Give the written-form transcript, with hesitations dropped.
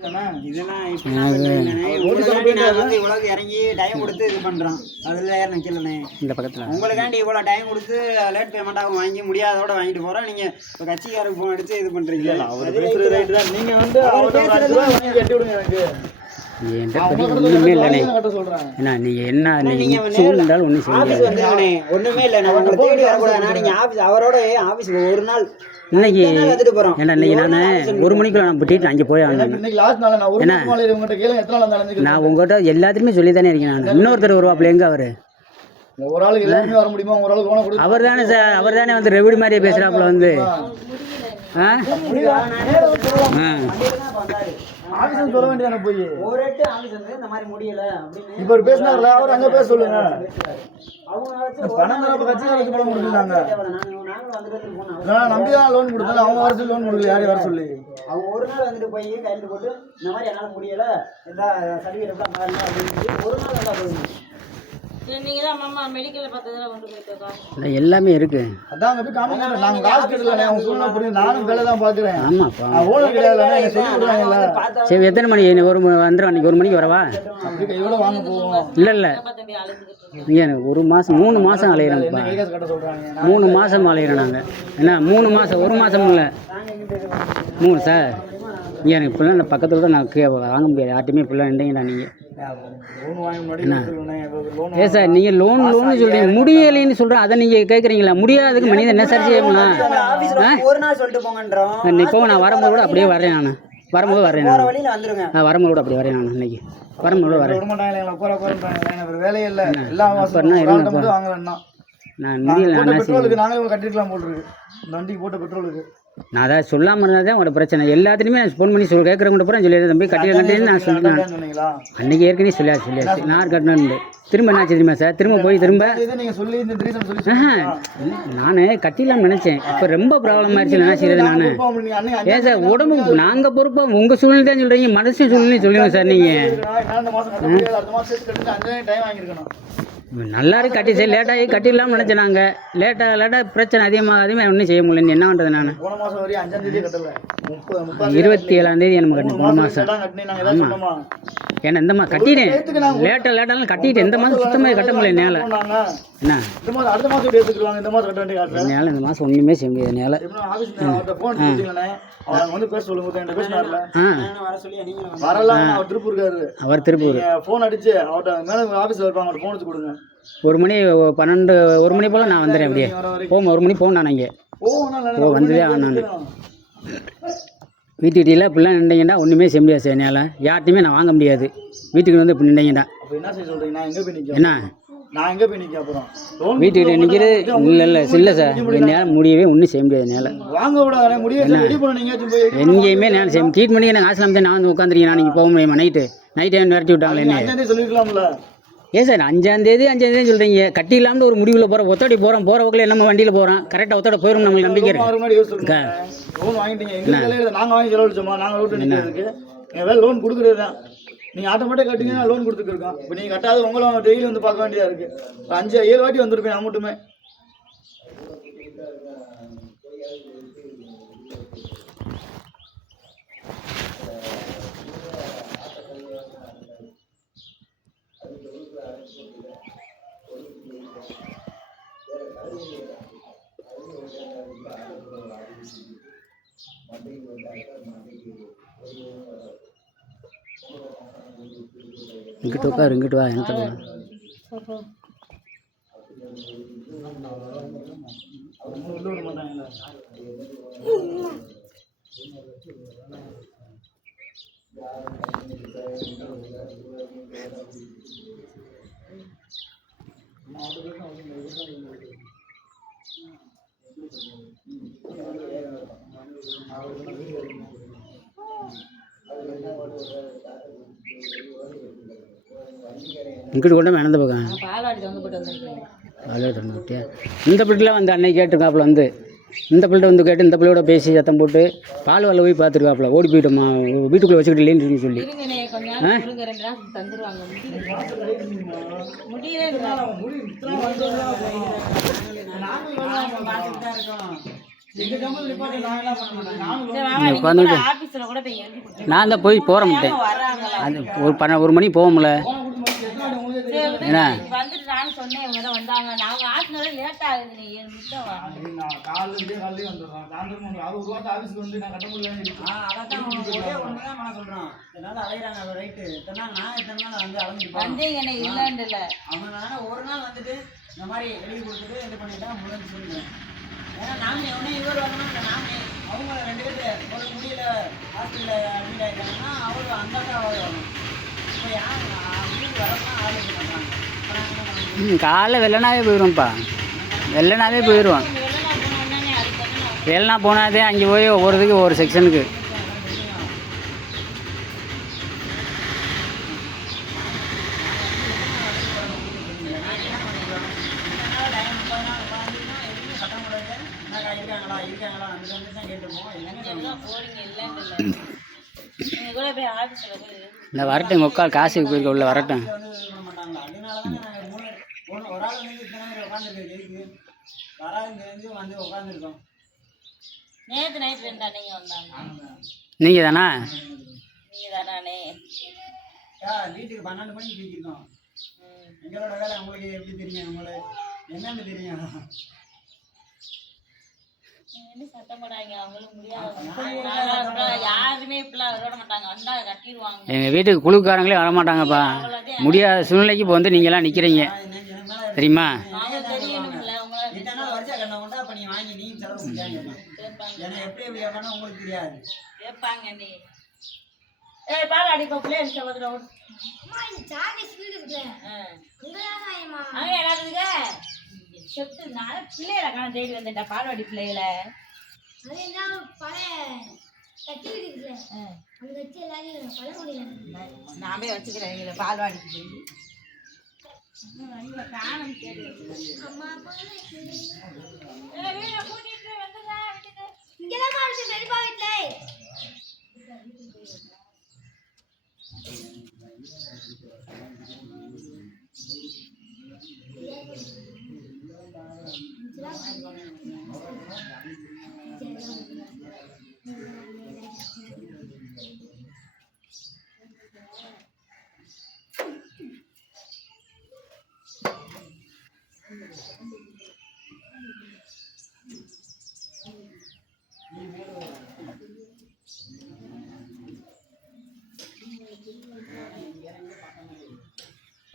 இதெல்லாம் இவ்வளவு இறங்கி டைம் கொடுத்து இது பண்றான். அதுல யார் நிக்கலண்ணே இந்த பக்கத்துல உங்களுக்காண்டி இவ்வளவு டைம் கொடுத்து லேட் பேமெண்ட் ஆகும் வாங்கி முடியாதோட வாங்கிட்டு போறோம். நீங்க இப்ப கட்சிக்காரருக்கு போன் அடிச்சு இது பண்றீங்க. நீங்க வந்து கட்டி விடுங்க எனக்கு ஒண்ணுமே இல்லைண்ணே. ஏன்னா நீங்க என்ன இருந்தாலும் ஒன்றும் செய்ய ஒண்ணுமே இல்லை. நான் உங்களை தேடி வரக்கூடாது. நீங்க ஆபீஸ் அவரோட ஆபீஸ் ஒரு நாள் இன்னைக்கு ஏன்னா இன்னைக்கு நான் 1 மணிக்குள்ள நான் போட்டிட்டு அங்கே போய் நான் உங்கள்கிட்ட எல்லாத்துக்குமே சொல்லி தானே இருக்கேன். நான் இன்னொருத்தர் வருவாப்புல எங்க அவரு ஒரு ஆளுக்கு எல்லாருமே வர முடியுமா? ஒரு ஆளுக்கு அவர் தானே சார், அவர் தானே வந்து ரெவிடி மாதிரியே பேசுறாப்புல வந்து சொல்ல வேண்டியதானே போய் இந்த மாதிரி முடியல இப்ப பேசினார்ல அவர் அங்க பேச சொல்லுங்க. பணம் கட்சிக்காரருக்கு பணம் கொடுத்துருந்தாங்க. நம்பிதான் லோன் கொடுத்தாங்க. அவங்க வர சொல்லி லோன் கொடுக்கல. யாரையும் வர சொல்லி அவங்க ஒரு நாள் வந்துட்டு போய் கையெழுத்து போட்டு இந்த மாதிரி என்னால முடியல இந்த சர்டிஃபிகேட் பாருங்க அப்படின்னு ஒரு நாள் நல்லா போயிடும். எல்லாமே இருக்கு. சரி எத்தனை மணி வந்துடும்? அன்னைக்கு 1 மணிக்கு வரவா? இல்ல இல்ல எனக்கு 1 மாசம் 3 மாசம் அலையிறோம்ப்பா. 3 மாசம் அலையிறோம் நாங்க. என்ன 3 மாசம் 1 மாசம் இல்லை 3 சார். எனக்கு இப்பெல்லாம் இந்த பக்கத்தில் தான் நான் வாங்க முடியாது. யார்ட்டுமே இப்பெல்லாம் நின்றீங்கடா நீங்கள். ஏ சார் நீங்கள் லோன் சொல்கிறீங்க, முடியலைன்னு சொல்கிறேன். அதை நீங்கள் கேட்குறீங்களா? முடியாததுக்கு மனிதன் என்ன சார் செய்யலாம்? இப்போ நான் வரும்போது கூட அப்படியே வரேன். நான் வரும்போது வரேன். நான் வரும்போது கூட அப்படியே வரேன். நான் இன்னைக்கு வரும்போது வரேன். நான் முடியல. நான் அதை சொல்லாமல் இருந்தால் தான் உங்களோட பிரச்சனை. எல்லாத்துலேயுமே ஃபோன் பண்ணி கேட்குறவங்க பூரா சொல்லி தம்பி கட்டிட்டு நான் சொல்லிட்டேன். அன்றைக்கி ஏற்கனவே சொல்லியாச்சு நான் கட்டணும்னு. திரும்ப என்னாச்சு தெரியுமா சார்? திரும்ப போய் திரும்ப நான் கட்டிடலாம்னு நினச்சேன். இப்போ ரொம்ப ப்ராப்ளம் ஆயிடுச்சு. என்ன செய்யறது நான்? ஏன் சார் உடம்பு நாங்கள் பொறுப்பாக உங்கள் சூழ்நிலை தான் சொல்கிறீங்க. மனசு சூழ்நிலை சொல்லுங்கள் சார். நீங்கள் நல்லா இருக்கு கட்டி சரி லேட்டாகி கட்டிடலாம்னு நினச்சேன். நாங்கள் லேட்டாக பிரச்சனை அதிகமாக ஒன்றும் செய்ய முடியல. என்ன பண்ணுறது? நான் 27ஆம் தேதி எனக்கு கட்டணும். 3 மாதம். ஆமாம் ஏன்னா இந்த மாதிரி கட்டிட்டேன். லேட்டாலும் கட்டிட்டு எந்த மாதம் சுத்தமாக கட்ட முடியல. என்னால் என்ன என்னால் இந்த மாதம் ஒன்றுமே செய்ய முடியாது. என்னால் அவர் திருப்பூர் ஃபோன் அடிச்சு அவர்கிட்ட மேலே ஆஃபீஸில் இருப்பாங்க. ஃபோன் வச்சு கொடுங்க. 1 மணி 1 மணி போல் நான் வந்துடுறேன். அப்படியே 1 மணி போகும். நான் இங்கே வந்ததே நான் வீட்டுக்கிட்டே இப்படிலாம் நின்றீங்கன்னா ஒன்றுமே செய்ய முடியாது சார். என்னால் யார்ட்டையுமே நான் வாங்க முடியாது. வீட்டுக்கு வந்து இப்படி நின்றீங்கன்னா என்ன நான் எங்கே போய் நிற்க? அப்புறம் வீட்டுக்கிட்ட நிற்கிறது இல்லை சார். என்னால் முடியவே ஒன்றும் செய்ய முடியாது. என்னால் வாங்க விடாத முடியாது. எங்கேயுமே நான் செய்ய ட்ரீட்மெண்ட்டுக்கு எனக்கு ஆசை தான். நான் வந்து உட்காந்துருக்கேன். நான் இங்கே போக முடியுமா? நைட்டு விரட்டி விட்டாங்களே என்ன சொல்லிருக்கலாம்ல. ஏன் சார் 5ஆம் தேதி சொல்கிறீங்க? கட்டிடலாம்னு ஒரு முடிவில் போகிறோம். ஒத்தடி போகிறோம். போகிற வகையில் நம்ம வண்டியில் போகிறோம். கரெக்டாக ஒத்தோட போயிடும். நம்மளுக்கு நம்பிக்கை இருக்கு. லோன் கொடுக்குறது தான். நீங்கள் ஆட்டோமேட்டிக் கட்டிங்கன்னா லோன் கொடுத்துருக்கோம். இப்போ நீங்கள் கட்டாத உங்களும் டெய்லி வந்து பார்க்க வேண்டியதாக இருக்குது. 5-7 வாட்டி வந்திருப்பேன் நான் மட்டுமே. இங்கிட்டு உட்காரு, இங்கிட்டு வா. எனக்கு இங்கிட்டு கொண்டு இறந்த பக்கம் பாலாடி வந்துட்டியா? இந்த பிள்ளைலாம் வந்து அன்னைக்கு கேட்டிருக்காப்புல. வந்து இந்த பிள்ளைகிட்ட வந்து கேட்டு இந்த பிள்ளையோட பேசி சத்தம் போட்டு பால் வரல போய் பார்த்துருக்காப்புல. ஓடி போயிட்டோம்மா வீட்டுக்குள்ளே வச்சுக்கிட்டு இல்லைன்னு சொல்லி உட்காந்துட்டு நான் தான் போய் போற மாட்டேன். அது ஒரு 1 மணிக்கு போகும்ல. என்ன ஒரு நாள் வந்துட்டு இந்த மாதிரி எழுதி கொடுத்துட்டு இது பண்ணிட்டா முடிஞ்சு சொல்லுங்க. ஏன்னா நாம உடனே இவர் வரணும். நாம அவங்க 2 பேர் ஒரு முடியல ஹாஸ்பிட்டலில் அட்மிட் ஆகிட்டாங்கன்னா அவர் அந்த வரணும். இப்போ யார் வீட்டுக்கு வரப்போ ஆள் பண்ணுறாங்க. காலைல வெள்ளனாவே போயிடுவோம்ப்பா. வெள்ளனாவே போயிடுவோம். வெள்ளனா போனாதே அங்கே போய் ஒவ்வொருத்துக்கு ஒவ்வொரு செக்ஷனுக்கு. இந்த வரட்டும் முக்கால் காசுக்கு போயிருக்க உள்ள வரட்டும். நீங்க தானா? வீட்டுக்கு 12 மணிக்கு போயிருக்கோம். எங்களோட வேலை உங்களுக்கு எப்படி தெரியும்? நம்மள என்னன்னு தெரியும்? எங்கள் வீட்டுக்கு குழுக்காரங்களே வரமாட்டாங்கப்பா. முடியாத சூழ்நிலைக்கு இப்போ வந்து நீங்களாம் நிற்கிறீங்க தெரியுமா? பிள்ளைகளை தேடி வந்துட்டா பால்வாடி பிள்ளைகளை நாமே வச்சுக்கிறேன் பால்வாடிக்கு போய்